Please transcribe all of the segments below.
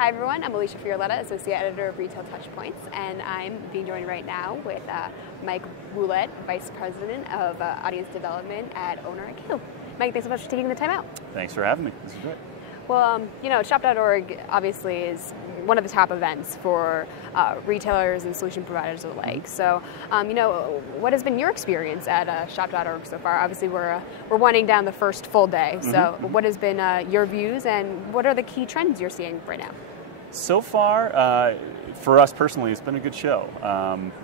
Hi everyone, I'm Ouellette, Associate Editor of Retail TouchPoints, and I'm being joined right now with Mike Ouellette, Vice President of Audience Development at OwnerIQ. Mike, thanks so much for taking the time out. Thanks for having me. This is great. Well, Shop.org obviously is one of the top events for retailers and solution providers alike. So, what has been your experience at Shop.org so far? Obviously, we're winding down the first full day. So, what has been your views, and what are the key trends you're seeing right now? So far, for us personally, it's been a good show.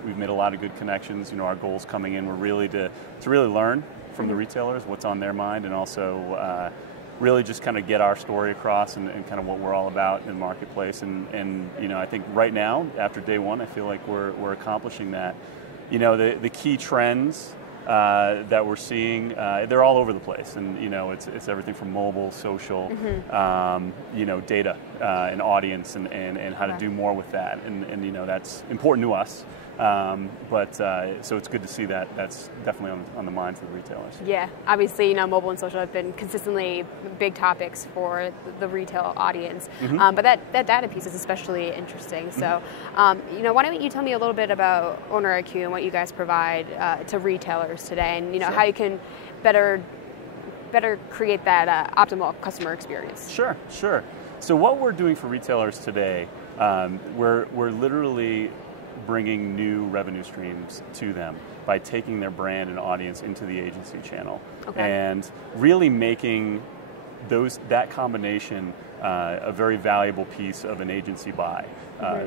We've made a lot of good connections. Our goals coming in were really to really learn from the retailers, what's on their mind, and also really just kind of get our story across and kind of what we're all about in the marketplace. And I think right now, after day one, I feel like we're accomplishing that. The key trends that we're seeing, they're all over the place, and it's everything from mobile, social, data and audience, and how to do more with that, and that's important to us. So it's good to see that that's definitely on the minds of the retailers. Yeah, obviously, mobile and social have been consistently big topics for the retail audience, but that data piece is especially interesting. So, why don't you tell me a little bit about OwnerIQ and what you guys provide to retailers today, and Sure. how you can better create that optimal customer experience. Sure. So what we're doing for retailers today, we're literally bringing new revenue streams to them by taking their brand and audience into the agency channel, and really making that combination a very valuable piece of an agency buy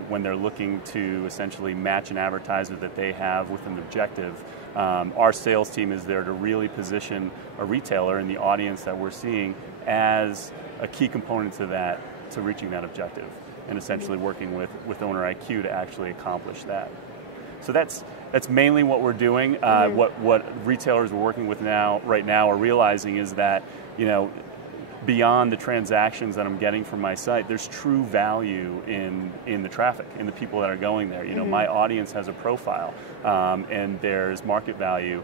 when they're looking to essentially match an advertiser that they have with an objective. Our sales team is there to really position a retailer and the audience that we're seeing as a key component to reaching that objective, and essentially working with OwnerIQ to actually accomplish that. So that's mainly what we're doing. What retailers we're working with right now are realizing is that beyond the transactions that I'm getting from my site, there's true value in the traffic, in the people that are going there. My audience has a profile, and there's market value,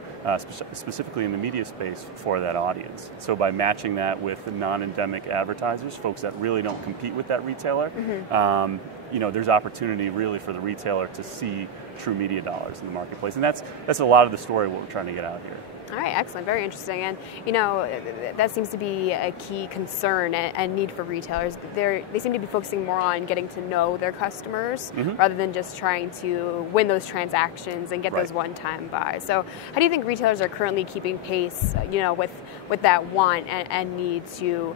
specifically in the media space for that audience. So by matching that with non-endemic advertisers, folks that really don't compete with that retailer, there's opportunity really for the retailer to see true media dollars in the marketplace. And that's a lot of the story of what we're trying to get out here. All right, excellent, very interesting, and that seems to be a key concern and need for retailers. They seem to be focusing more on getting to know their customers rather than just trying to win those transactions and get those one-time buys. So, how do you think retailers are currently keeping pace, with that want and need to,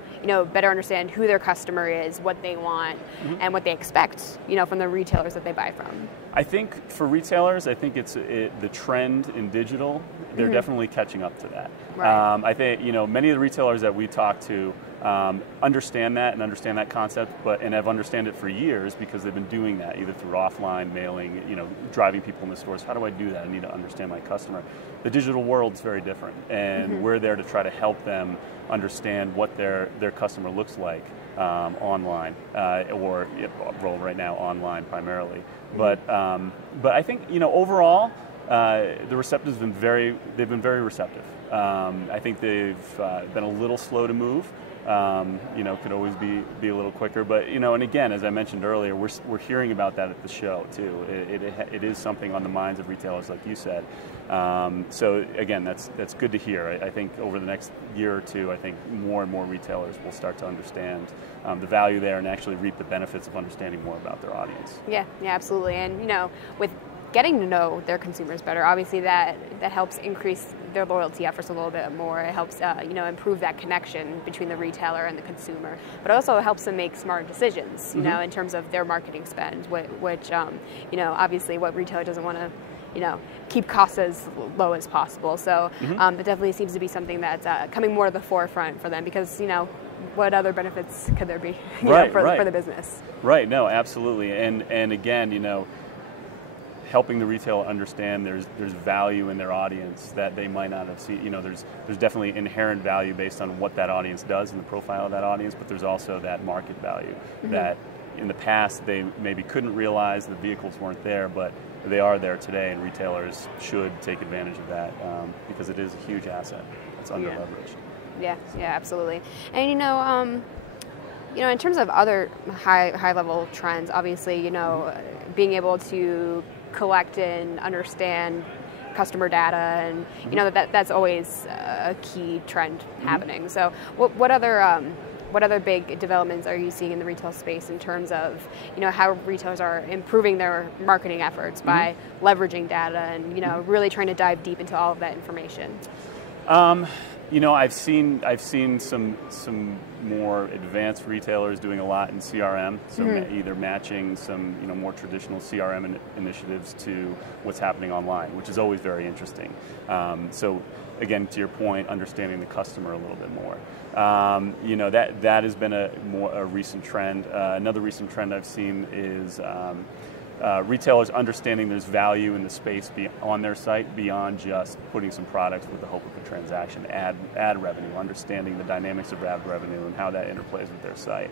better understand who their customer is, what they want, and what they expect, from the retailers that they buy from? I think for retailers, it's the trend in digital. They're definitely catching up to that. Right. I think many of the retailers that we talk to understand that concept, and have understood it for years because they've been doing that either through offline mailing, driving people in the stores. How do I do that? I need to understand my customer. The digital world's very different, and we're there to try to help them understand what their customer looks like online, or right now online primarily. But I think overall, the receptives have been very receptive. I think they've been a little slow to move. Could always be a little quicker, but and again, as I mentioned earlier, we're hearing about that at the show too. It is something on the minds of retailers, like you said. So again, that's good to hear. I think over the next year or two, I think more and more retailers will start to understand the value there and actually reap the benefits of understanding more about their audience. Yeah, absolutely, and with getting to know their consumers better, obviously that helps increase their loyalty efforts a little bit more. It helps improve that connection between the retailer and the consumer, but it also helps them make smart decisions in terms of their marketing spend, which obviously what retailer doesn't want to keep costs as low as possible. So that definitely seems to be something that's coming more to the forefront for them, because what other benefits could there be for the business? Right. No, absolutely. And again, helping the retailer understand there's value in their audience that they might not have seen. There's definitely inherent value based on what that audience does and the profile of that audience, but there's also that market value that in the past they maybe couldn't realize, the vehicles weren't there, but they are there today, and retailers should take advantage of that because it is a huge asset that's under leveraged. Yeah, absolutely. And You know, in terms of other high level trends, obviously, you know, being able to collect and understand customer data, and you know that's always a key trend happening. So, what other big developments are you seeing in the retail space in terms of, you know, how retailers are improving their marketing efforts by leveraging data and, you know, really trying to dive deep into all of that information? You know, I've seen some more advanced retailers doing a lot in CRM, so either matching some, you know, more traditional CRM initiatives to what's happening online, which is always very interesting. So again, to your point, understanding the customer a little bit more. You know, that has been a recent trend. Another recent trend I've seen is retailers understanding there's value in the space on their site beyond just putting some products with the hope of a transaction, ad revenue, understanding the dynamics of ad revenue and how that interplays with their site.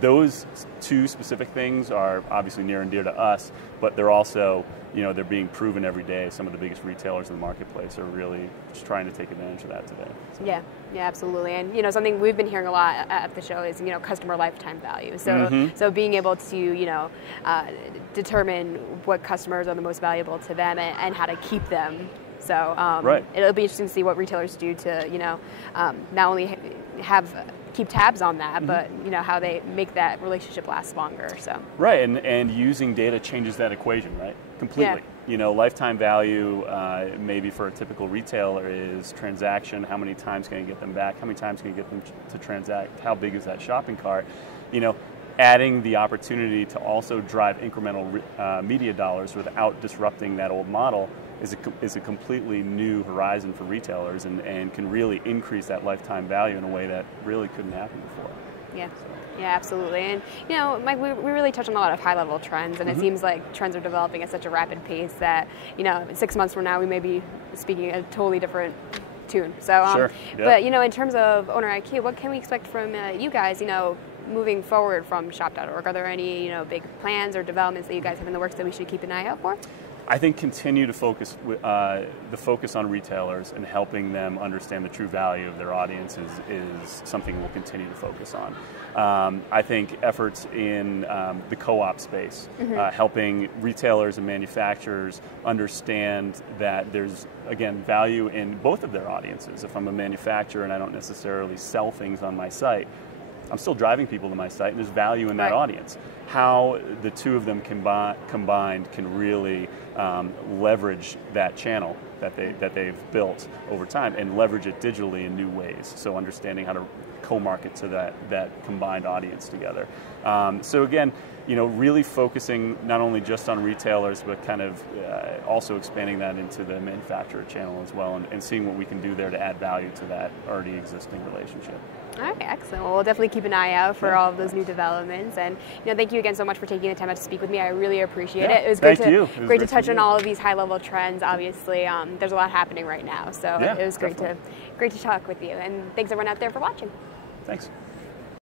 Those two specific things are obviously near and dear to us, but they're also, you know, they're being proven every day. Some of the biggest retailers in the marketplace are really just trying to take advantage of that today. So. Yeah, absolutely. And you know, something we've been hearing a lot at the show is, you know, customer lifetime value. So so being able to, you know, determine what customers are the most valuable to them and how to keep them. So it'll be interesting to see what retailers do to, you know, not only keep tabs on that, but you know, how they make that relationship last longer. So and using data changes that equation, right? Completely. You know, lifetime value maybe for a typical retailer is transaction. How many times can you get them back? How many times can you get them to transact? How big is that shopping cart? You know, adding the opportunity to also drive incremental media dollars without disrupting that old model is a completely new horizon for retailers, and can really increase that lifetime value in a way that really couldn't happen before. Yeah. Yeah, absolutely. And, you know, Mike, we really touch on a lot of high-level trends, and it seems like trends are developing at such a rapid pace that, you know, 6 months from now we may be speaking a totally different tune. So, but, you know, in terms of OwnerIQ, what can we expect from you guys, you know, moving forward from shop.org? Are there any, you know, big plans or developments that you guys have in the works that we should keep an eye out for? I think continue to focus the focus on retailers and helping them understand the true value of their audience is something we'll continue to focus on. I think efforts in the co-op space, helping retailers and manufacturers understand that there's, again, value in both of their audiences. If I'm a manufacturer and I don't necessarily sell things on my site, I'm still driving people to my site, and there's value in that audience. How the two of them combined can really leverage that channel that they've built over time and leverage it digitally in new ways. So understanding how to co-market to that combined audience together. So again, you know, really focusing not only just on retailers, but kind of also expanding that into the manufacturer channel as well, and seeing what we can do there to add value to that already existing relationship. All right, excellent. Well, we'll definitely keep an eye out for all of those new developments. And, you know, thank you again so much for taking the time out to speak with me. I really appreciate it. It was great to touch on all of these high-level trends. Obviously, there's a lot happening right now, so it was great to talk with you. And thanks everyone out there for watching. Thanks.